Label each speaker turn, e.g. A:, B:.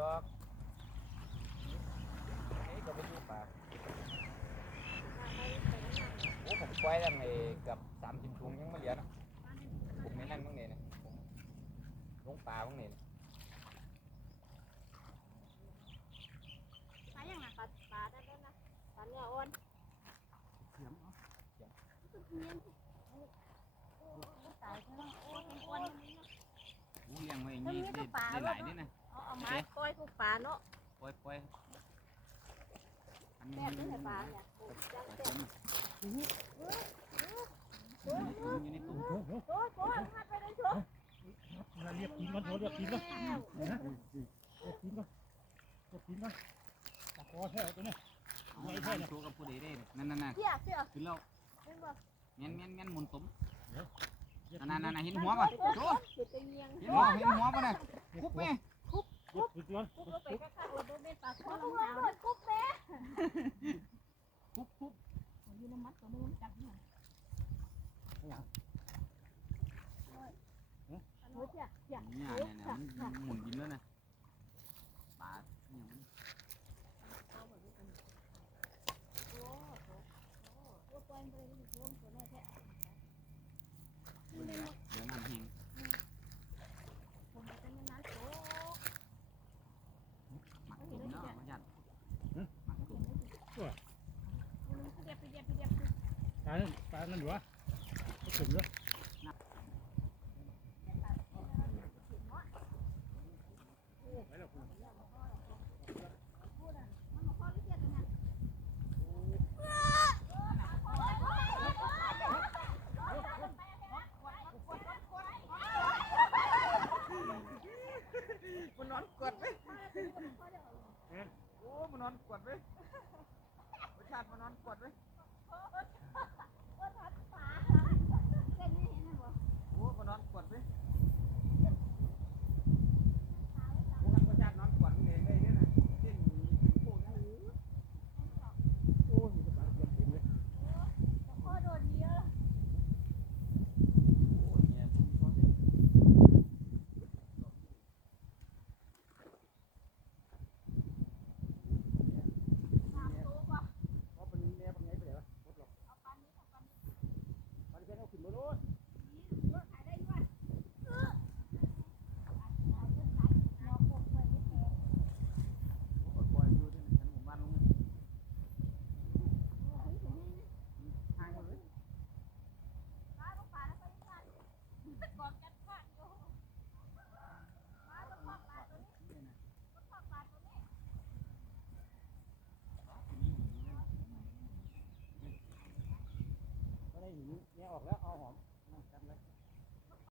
A: ดอกนี่ก็ไม่รู้ป่าโอ้ผมไว้แล้วไงกับสามสิบถุงยังไม่เหลือนะผมไม่นั่งบ้างเนี่ยนะผมลงป่าบ้างเนี่ย
B: ปลาอย่างไรปลาปลาได้ไหมนะปลาเนื้ออ้วน
C: เสียมเหรอเสียม
B: ตายใช่ไหมอ้วน
A: อ้วนนี่นะอู้ยังไม่นี่ได้หลายนี่นะ
B: เอาเอามาปล่อยพวกปลาเนาะ
A: ปล่อยปล่อยอันนี้
B: แซ่บด้วยปลาเนี่ยโอ้ยจังแซ่บ
A: อยู่ในตู้
C: โอ้โห
B: โอ้ยโอ้ยหัดไปเลยชัว
C: เราเรียกกินก่อนโถเรียกกินก่อนนะเรียกกินก่อนเรียกกินก่อนตะคอแท้ตัวนี้
A: เอาไปทำโชว์กับผู้ใดได้นั่นนั่นน่ะ
B: เสียเสีย
A: ขึ้นแล้ว
B: เป็นบ่
A: เงี้ยเงี้ยเงี้ยหมุนตุ้ม
C: เรียก
A: นั่นนั่นนั่นเห็นหัวป่ะโชว์
B: เห็ดตะเงียง
A: เห็นหัวเห็นหัวป่ะน่ะคุบไหม
C: เรียกกินก่อน
B: คุบไปข้างๆเราเป็นปลาคอลงน้ำคุบแม่
A: คุบคุบ
B: อยู่ในมัดตัวนึงจับเนี่ยโอ้ย เนี่
A: ยเนี่ยเนี่ยมันหมุนกินแล้วนะปลาเนี่ยมัน
B: โอ้โหโอ้โหปล่อยไปเลยโอ้ยตัวน้อยแท้
A: เดี๋ยวเน้ำห้ง
B: มั
A: กตุ้มเนาะมาจัดมักตุ้ม
B: เดียบเดียบเดียบ
C: ตานั่นตานั่นอยู่วะก็ถึงแล้วไปแล้วคุณ
A: มันนอนกดไหมโอ้ มานอนกดไว้ประชาติมานอนกดไว้มโอ้มันนอนกดไหมโอ้ประชาตินอนกดเองได้เนี่ยนะเส้นโค้งนะ
C: โอ้ยมีแต่ปลาเทียมเต็มเลย
B: พ่อโดนเยอะ
A: โอ้ยเนี่ยผมชอบเลย
B: สามตัวว่ะ
C: เพราะเป็นแนวเป็นไงไปไหนวะหมดหรอก
B: เอาปันนี้เอาปันนี้
C: ปลาเทียมเอาขึ้นมาโน่น
B: เออขายได้ด้วยเออเอาขึ้นขายเอาพวกเคยไม่แพง
A: ปล่อยปล่อยอยู่ที่ฉันหมู่บ้านลงเลย
B: เออเฮ้ยเฮ้ยเฮ้ย
A: ทางหมดเลย
B: ปลาลูกปลาแล้วไปกันกอดกันข้างอยู่ปลาลูกปลาปลาตัวนี้ลูกปลาปลาตัวนี้
C: ก็ได้หิน เนี่ยออกแล้วเอาหอม